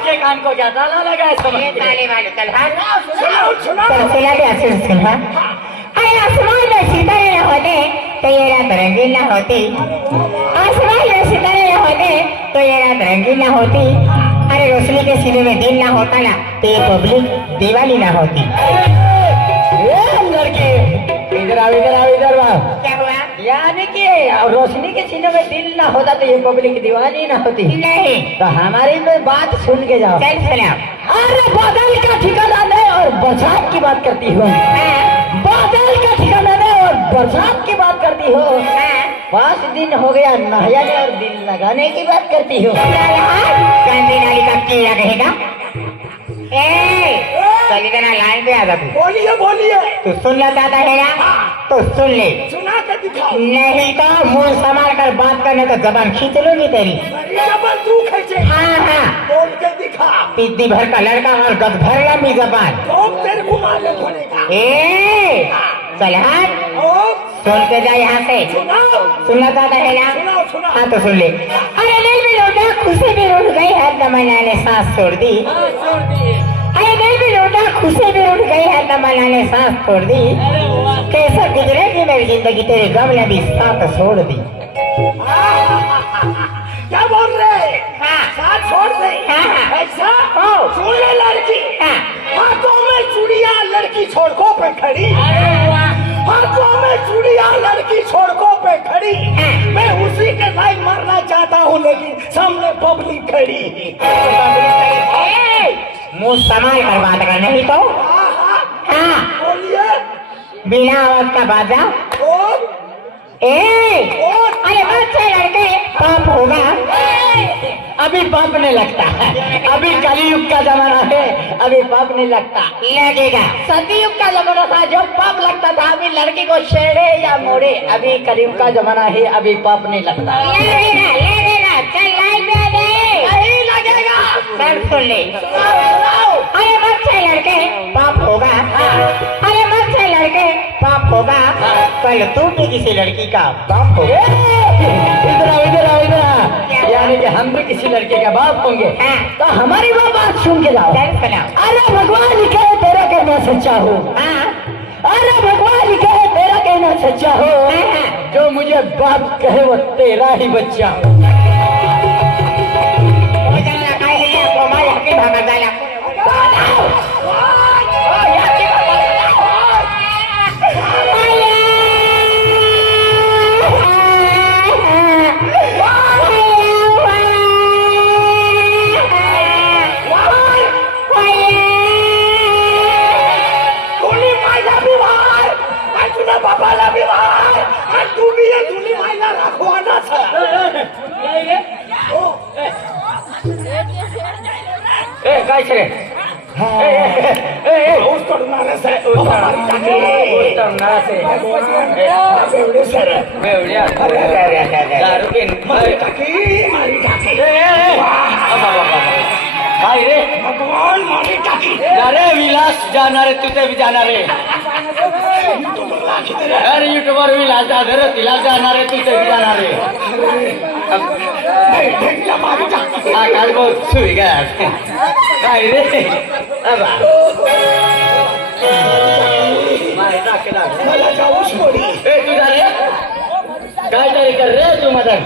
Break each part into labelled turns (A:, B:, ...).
A: हाँ,
B: के
A: कान को ज़्यादा ना लगा
B: अच्छे हाँ। अरे आसमान में सितारे न होते तो ये रात रंगीन न होती। आसमान में सितारे न होते तो ये रात रंगीन न होती। अरे रोशनी के सीने में दिल ना होता ना तो ये पब्लिक दीवानी ना होती।
A: लड़की इधर आओ इधर आओ इधर आओ।
B: क्या हुआ?
A: यानी कि रोशनी के सीने में दिल ना होता तो ये पब्लिक दीवानी ना होती।
B: नहीं।
A: तो हमारी में बात सुन के जाओ।
B: चल
A: अरे बादल का ठिकाना नहीं और बरसात की बात करती हो।
B: हाँ,
A: बादल का ठिकाना नहीं और बरसात की बात करती हो।
B: हाँ।
A: पाँच दिन हो गया नहाने और दिल लगाने की बात करती हो।
B: कहेगा ए चल आ, लाइन पे आ जा तू।
A: बोलिए बोलिए।
B: तू सुनना चाहता है। तो सुन ले।
A: सुना
B: नहीं तो मुँह संभाल कर बात करने तो जबान खींच लूँगी तेरी।
A: जबल तू खींचे।
B: हाँ हाँ।
A: बोल के दिखा।
B: पिद्दी भर का लड़का और गद भर लंबी जबान।
A: तेरे को मालूम
B: चल हाँ। सुन के जा यहाँ से। सुनना चाहता है ना? हाँ तो सुन ले। अरे दिल भी लौटा खुशी भी उठ गई है तमन्ना ने सांस छोड़ दी। अरे दिल भी लौटा खुशी भी उठ गई है तमन्ना ने सांस छोड़ दी। कैसा गुजरेगी मेरी ज़िंदगी तेरे गम ने भी साथ छोड़ दी
A: क्या बोल रहे
B: हाँ।
A: साथ छोड़ दे
B: हाँ।
A: ऐसा
B: हो।
A: सुन ले लड़की
B: हाँ।
A: हाथों में चूड़िया लड़की छोड़कों पे खड़ी हाथों में चूड़िया लड़की छोड़कों पे खड़ी। मैं उसी के साथ मरना चाहता हूँ लेकिन सामने पब्लिक खड़ी
B: मुँह कर बात कर नहीं तो
A: हाँ,
B: बिना आवाज़ का बाजा।
A: और?
B: ए
A: और?
B: अरे बच्चे लड़के पाप होगा। अभी पाप नहीं लगता। अभी कलयुग का जमाना है अभी पाप नहीं लगता। लगेगा।
A: सतयुग का जमाना था जब पाप लगता था अभी लड़की को छेड़े या मोड़े अभी कलयुग का जमाना है अभी पाप नहीं लगता।
B: लगेगा लगेगा। चल आ सुन ले। अरे से लड़के पाप होगा। अरे से लड़के पाप होगा। कल तू भी किसी लड़की का बाप होगा
A: इधर आओ इधर आओ इधर आओ। यानी कि हम भी किसी लड़के का बाप होंगे।
B: हाँ।
A: तो हमारी वो बात सुन के जाओ अरे भगवान लिखे तेरा कहना सच्चा हो।
B: हाँ।
A: अरे भगवान लिखे तेरा कहना सच्चा हो।
B: हाँ।
A: जो मुझे बाप कहे वो तेरा ही बच्चा हो। टाकी
C: काय रे
A: भगवान मारी टाकी
C: अरे विलास जाणार आहे तिथे बी जाणार आहे अरे युट्यूबर विलास जाधर तिला जाणार आहे तिथे बी जाणार आहे हा सुई काय काय अबा. मारे टाके
A: मला जाऊच पडी
C: ए तुझा रे काय तरी कर रे तू मदन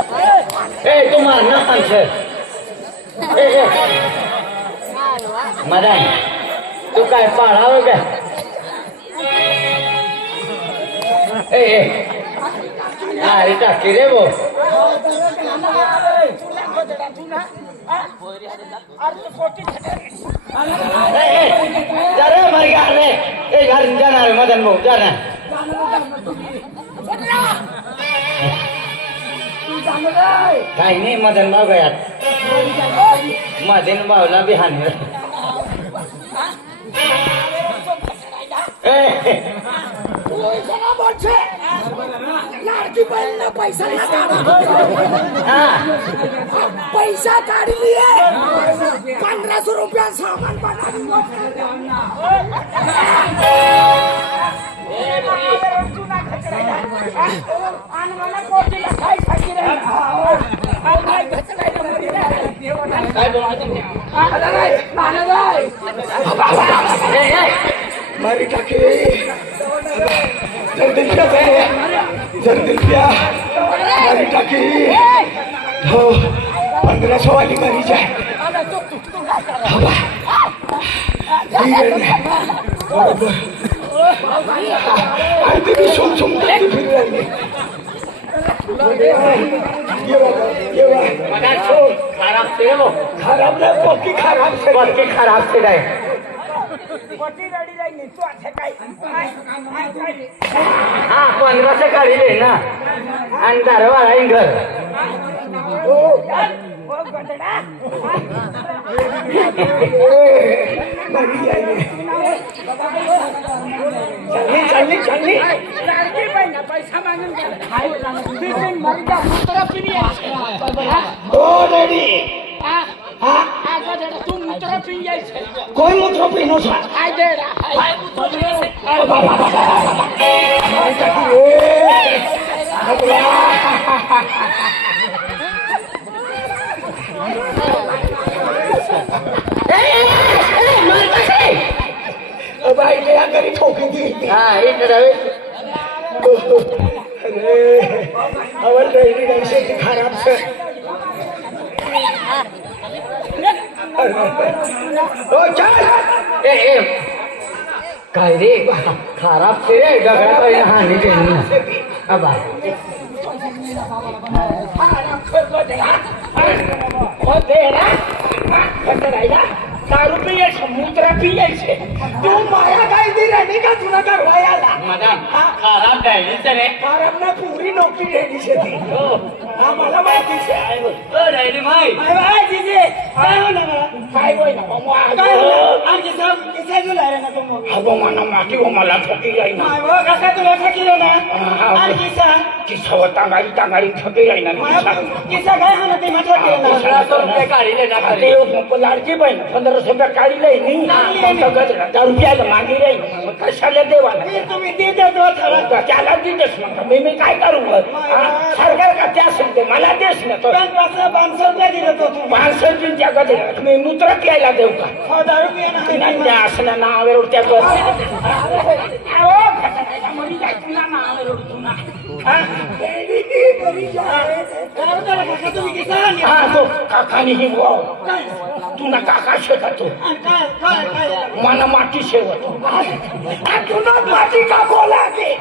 C: ए मार ना पंच ए ए मदन तू काय पाळाव का ए ए, जा रे मर गया रे ए घर जाना मदन भाऊ जाना काही नाही मदन भाऊ गयात मदन भाऊला बी ए,
A: लाडकी
C: बहिणीला
A: पैसा नाही पैसा काढली पंधराशे रुपया सामान
C: आणि
A: मरी टाकी. जर दिलप्या जर दिलप्या टाकी हो पंधरा सौ वाली मारी जाए सोम करते फिरू सोड खराब से
C: खराब पक्की खराब से હા પંદર
A: સે કાઢી લે ના. અને
C: તારે વાળા ઘર. પૈસા માંગે મરી જા પી જાય છે કોઈ મૂત્રો પીનો
A: છો હાય દેડા હાય મૂત્રો પીનો છે અરે બાબા મારી કાકી ઓ ભાઈ મેં આ કરી ઠોકી
C: દી હા
A: એ કરાવે હવે ડેરી ડાયસે ખરાબ છે. એ એ
C: કાય રે ખરાબ છે રે ગગડા કરીને હા નીચે આ બાર ઓ દેરા ઓ
A: दारू पियायचे मूत्र पियायचे तू माया काय दी राणी का तुला करवायाला
C: मदन खराब डायरी रे
A: खराब ना पुरी नोकरी द्यायची शेती
C: हो
A: हा मला माहितीच आहे
C: ओ डायरी माई
A: काय जिजे काय होणार मला काय होईना काय होणार आणखी साहेब किसा जुला रे ना तो मग
C: अगो मना माती हो मला थकी जाई ना
A: माय व काका तुला थकिलो ना
C: हा.
A: आणखी सांग
C: किसावर टांगारी टांगारी ठके जाई ना
A: किसा काय होणार ते म्हटलं
C: पंधराशे रुपये काढिले ना ते मग लाडकी बहीण पंधराशे रुपये काढले नाही दहा रुपयाला मागे राहील कशाला देवाला
A: तुम्ही ते देतो
C: त्याला देतेस मग मी मी काय करू मग? सरकार का त्या सांगते मला देस ना तो
A: पाचशे रुपये तो तू
C: त्या मी मूत्र प्यायला देऊ का
A: हो रुपये ना
C: त्या असल्या नावावर त्या
A: दारू त्याला काका
C: काकानी ही वाव तू ना काका
A: शेवतो
C: मला माती शेवतो
A: तुला माती का बोला ते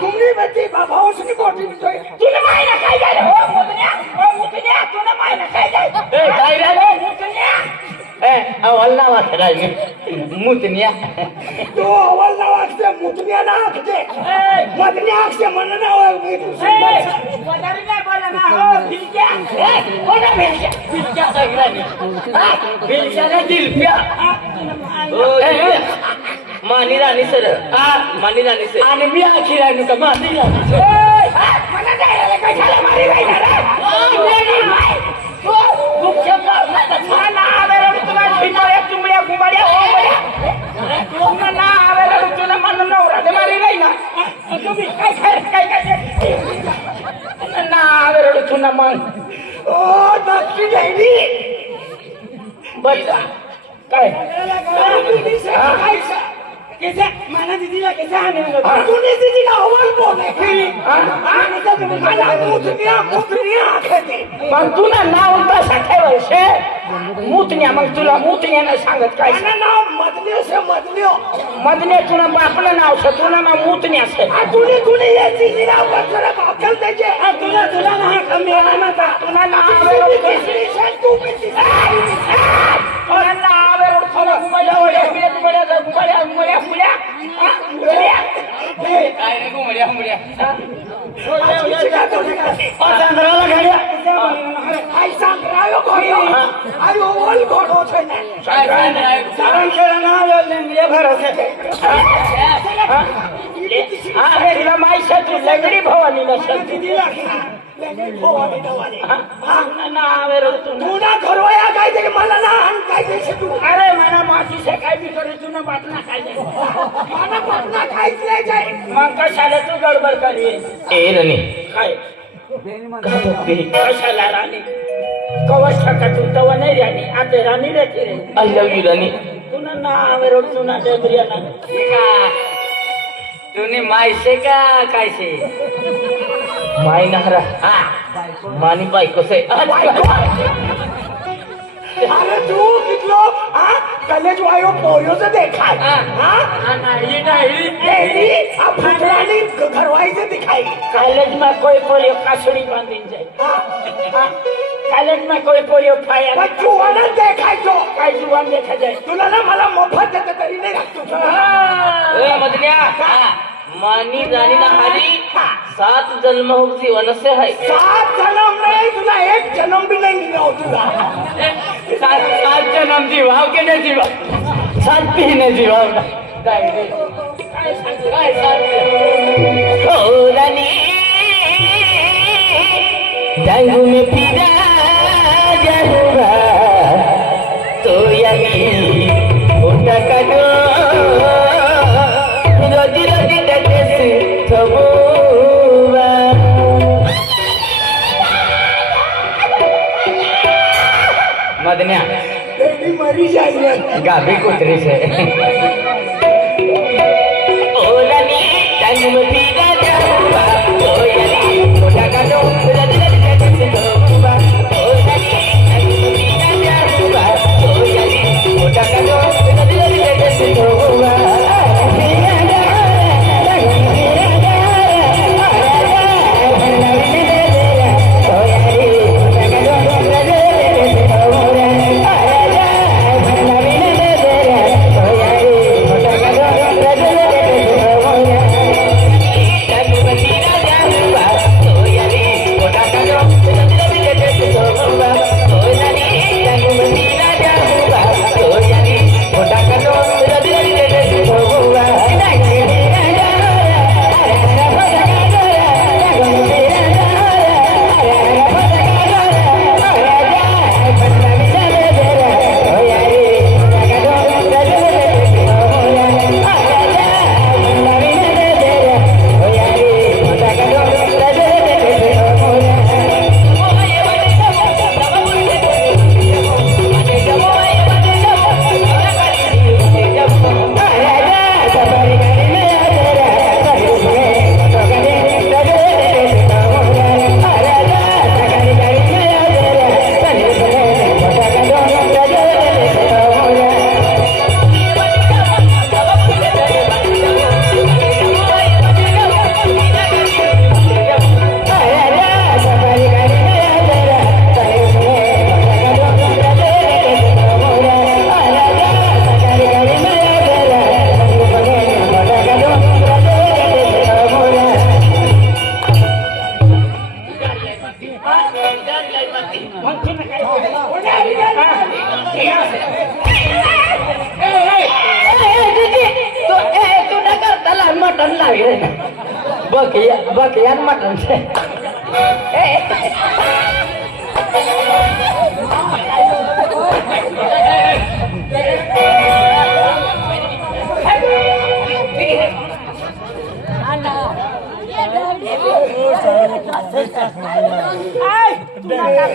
A: तुम्ही बच्चे भावासनी कोटी देतोय
C: तुला माहिती ना काय झालं हो मुतण्या हो मुतण्या तुला माहिती ना काय झालं ए काय झालं मुतण्या અવલના વાસરા
A: મૂતનિયા. તો અવલના વાસરા મૂતનિયા ના માની રાની સર આ માની રાની સર
C: આને બી આખી રાની કમા દે મને જાય એટલે કઈ ચાલે મારી રાઈ
D: આવશે તુલાના મૂતન્યા છે. આ તુલી
C: તુલી એ ચીજીના ઉપર કરે ભાખલ થઈ આ તુલા તુલા ના કમ્યાના તા
A: તુલા ના આવે
C: છે. તું
A: પીસી ઓલા લંગડી ભવાની ના
C: શક્તિ
A: દીલા ના આવે તું ના
C: કરો
A: આ ગાય મને ના
C: मग कशाला तू गडबड करी
D: ए रणी
C: काय? कशाला राणी? कवच का तू? तवा नाही राणी. आता राणी राहते रे
D: आय लव्ह यू राणी
C: तुला नाव रोड तुला डेबरिया ना.
D: तुम्ही मायसे का काय से माय नहरा हा मानी बायको. से
A: अरे तू कितलो हा? કલે જો આયો પોયો
D: છે
A: દેખાય
C: હા ડાયરી
A: ડાયરી ડાયરી આ ફૂટરાની ઘરવાઈ
C: છે દેખાય કોલેજમાં કોઈ પોયો કાસડી બાંધી
A: જાય
C: કોલેજમાં કોઈ પોયો ફાયા પણ
A: જુવાન જ દેખાય
C: છો કાઈ જુવાન દેખાય
A: જાય તું ના મારા મફત જતે કરીને રાખતું
D: છો હા એ મદન્યા હા मानी राणी नहारी सात जन्म हो जीवन से है
A: सात जन्म नाही तुला एक जन्म बी नाही निघाव तुला
D: सात सात जन्म जीवाव के नाही जीवा सात पी नाही जीवाव काय रे? काय सांगते? काय सांगते? राणी जाऊ में फिरा ગાભી કૂતરી
E: છે.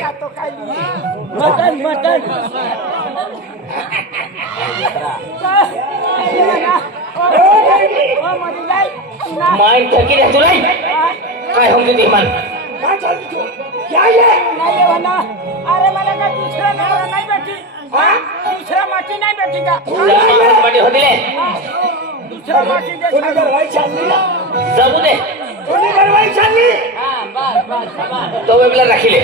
E: जातो मटन मटन.
A: मान थकी रे तुला. काय
D: होते ते
C: मान अरे मला का दुसरा नवरा नाही भेटी दुसरा माटी नाही भेटी का?
A: माटी होती
C: दुसरा माटी
A: जाऊ दे.
D: कोणी गरवाई चालली?
A: तो वेळेला राखिले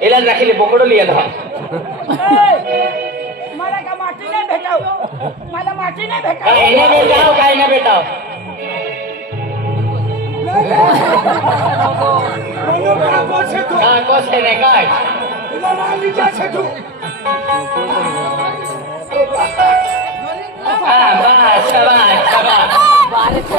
A: એલા રાખીને બોકડો લઈ આધા
C: મારા કા માટી નહીં ભેટાવ મારા માટી નહીં ભેટાવ એને
A: ભેટાવ કાઈ ના ભેટાવ કોનો બરા
D: કોસે તો હા કોસે
A: રે કાઈ એલા ના લીજા
D: છે તું હા બસ
A: બસ બસ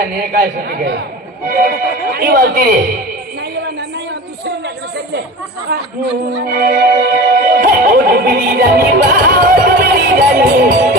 C: ગયા ને
D: કાંઈ સુધી ગયા એ વાત
C: કરી Oh,
D: to be done, oh, to be done.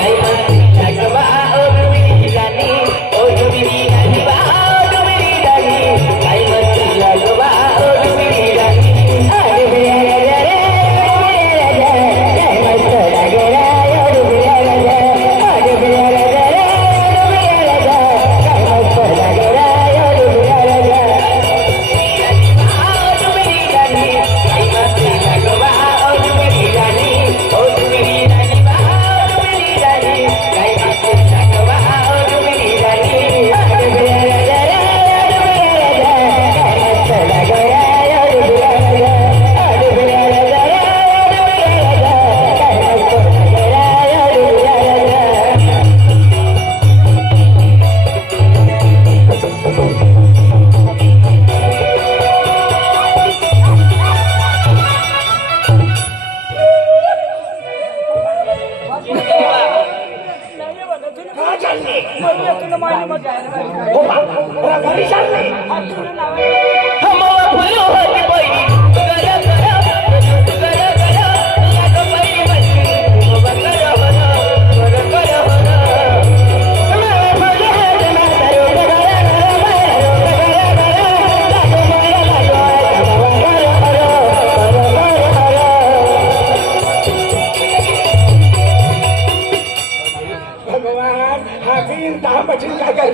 D: તા પછી કાકા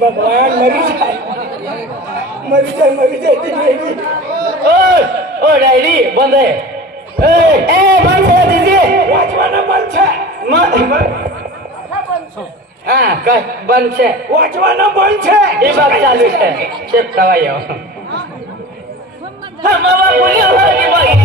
D: ભગવાન મરી જાય. મરી જાય મરી
A: જાય દીદી ઓ ડાયરી બંધ એ
F: એ બંધ છે દીદી
D: વાંચવાના બંધ છે.
A: હા કઈ બંધ છે.
D: વાંચવાના બંધ છે.
A: એ બાદ ચાલુ છે. ચેક થવાયો હા. મામા બોલ્યો હોય કે ભાઈ?